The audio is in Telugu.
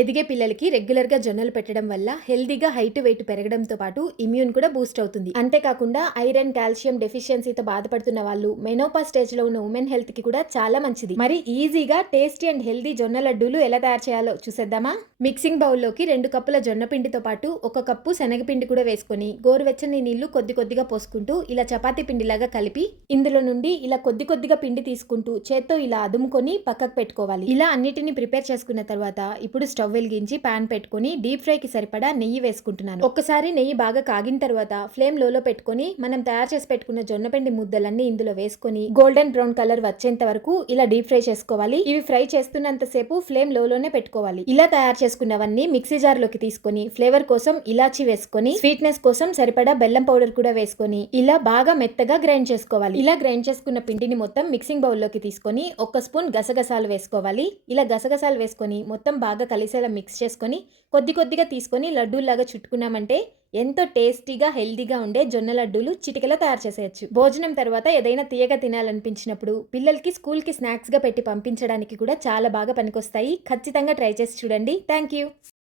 ఎదిగే పిల్లలకి రెగ్యులర్ గా జొన్నలు పెట్టడం వల్ల హెల్దీగా హైట్ వెయిట్ పెరగడంతో పాటు ఇమ్యూన్ కూడా బూస్ట్ అవుతుంది. అంతేకాకుండా ఐరన్ కాల్షియం డెఫిషియన్సీతో బాధపడుతున్న వాళ్ళు, మెనోపా స్టేజ్ లో ఉన్న ఉమెన్ హెల్త్ కి కూడా చాలా మంచిది. మరి ఈజీగా టేస్టీ అండ్ హెల్దీ జొన్న లడ్డూలు ఎలా తయారు చేయాలో చూసేద్దామా? మిక్సింగ్ బౌల్లోకి 2 కప్పుల జొన్న పిండితో పాటు 1 కప్పు శనగపిండి కూడా వేసుకొని గోరువెచ్చని నీళ్లు కొద్ది కొద్దిగా పోసుకుంటూ ఇలా చపాతీ పిండిలాగా కలిపి ఇందులో నుండి ఇలా కొద్ది కొద్దిగా పిండి తీసుకుంటూ చేత్తో ఇలా అదుముకొని పక్కకు పెట్టుకోవాలి. ఇలా అన్నిటిని ప్రిపేర్ చేసుకున్న తర్వాత ఇప్పుడు స్టవ్ వెలిగించి పాన్ పెట్టుకొని డీప్ ఫ్రై కి సరిపడా నెయ్యి వేసుకుంటున్నాను. ఒక్కసారి నెయ్యి బాగా కాగిన తర్వాత ఫ్లేమ్ లోలో పెట్టుకొని మనం తయారు చేసి పెట్టుకున్న జొన్నపిండి ముద్దలన్నీ ఇందులో వేసుకొని గోల్డెన్ బ్రౌన్ కలర్ వచ్చేంత వరకు ఇలా డీప్ ఫ్రై చేసుకోవాలి. ఇవి ఫ్రై చేస్తున్నంత సేపు ఫ్లేమ్ లోలోనే పెట్టుకోవాలి. ఇలా తయారు చేసుకున్నవన్నీ మిక్సీ జార్ లోకి తీసుకొని ఫ్లేవర్ కోసం ఇలాచి వేసుకొని స్వీట్నెస్ కోసం సరిపడా బెల్లం పౌడర్ కూడా వేసుకొని ఇలా బాగా మెత్తగా గ్రైండ్ చేసుకోవాలి. ఇలా గ్రైండ్ చేసుకున్న పిండిని మొత్తం మిక్సింగ్ బౌల్ లోకి తీసుకొని 1 స్పూన్ గసగసాలు వేసుకోవాలి. ఇలా గసగసాలు వేసుకొని మొత్తం బాగా కలిసేలా మిక్స్ చేసుకొని కొద్ది కొద్దిగా తీసుకొని లడ్డూల్లాగా చుట్టుకున్నామంటే ఎంతో టేస్టీగా హెల్దీగా ఉండే జొన్న లడ్డూలు చిటికలో తయారు చేసేయచ్చు. భోజనం తర్వాత ఏదైనా తీయగా తినాలనిపించినప్పుడు పిల్లలకి స్కూల్కి స్నాక్స్గా పెట్టి పంపించడానికి కూడా చాలా బాగా పనికొస్తాయి. ఖచ్చితంగా ట్రై చేసి చూడండి. Thank you.